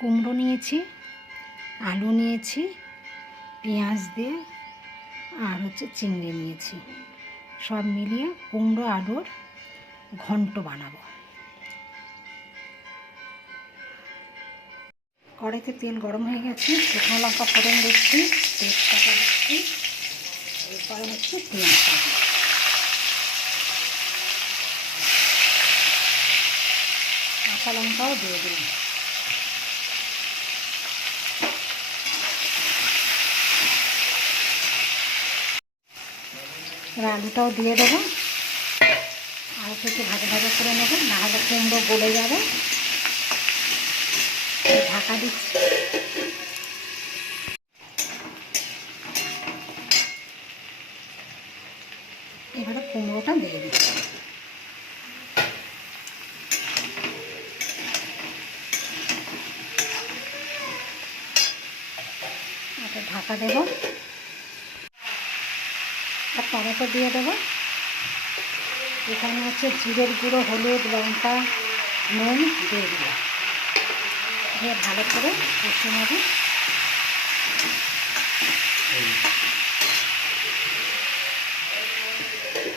কুমড়ো নিয়েছি, আলু নিয়েছি, পেঁয়াজ দিয়ে আর চিংড়ি নিয়েছি। সব মিলিয়ে কুমড়ো আলুর ঘন্ট বানাবো। কড়াইতে তেল গরম হয়ে গেছে, শুকনো লঙ্কা ফোড়ন দিচ্ছি, তেজপাতা দিচ্ছি, এরপরে পেঁয়াজটা কাঁচা লঙ্কাও দিয়ে দিলাম। এবার আলুটাও দিয়ে দেবো, আলুটা একটু ভাজা ভাজা করে নেবো, নাহলে কুমড়ো গলে যাবে। ঢাকা দিচ্ছি। এবারে কুমড়োটা দিয়ে দিচ্ছি। এটা ঢাকা দেবো আর টমেটো দিয়ে দেবো। এখানে জিরের গুঁড়ো, হলুদ, লঙ্কা, নুন দিয়ে দিলাম, দিয়ে ভালো করে কষে নেব।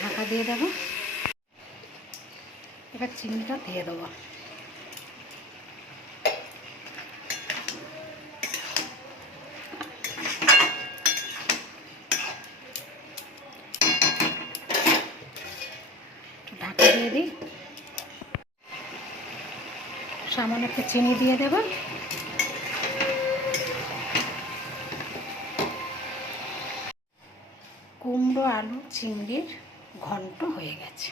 ঢাকা দিয়ে দেবো। এবার চিনিটা দিয়ে দেবো। ঢাকা দিয়ে দিই, সামান্য একটু চিনি দিয়ে দেবো। কুমড়ো আলু চিংড়ির ঘন্ট হয়ে গেছে।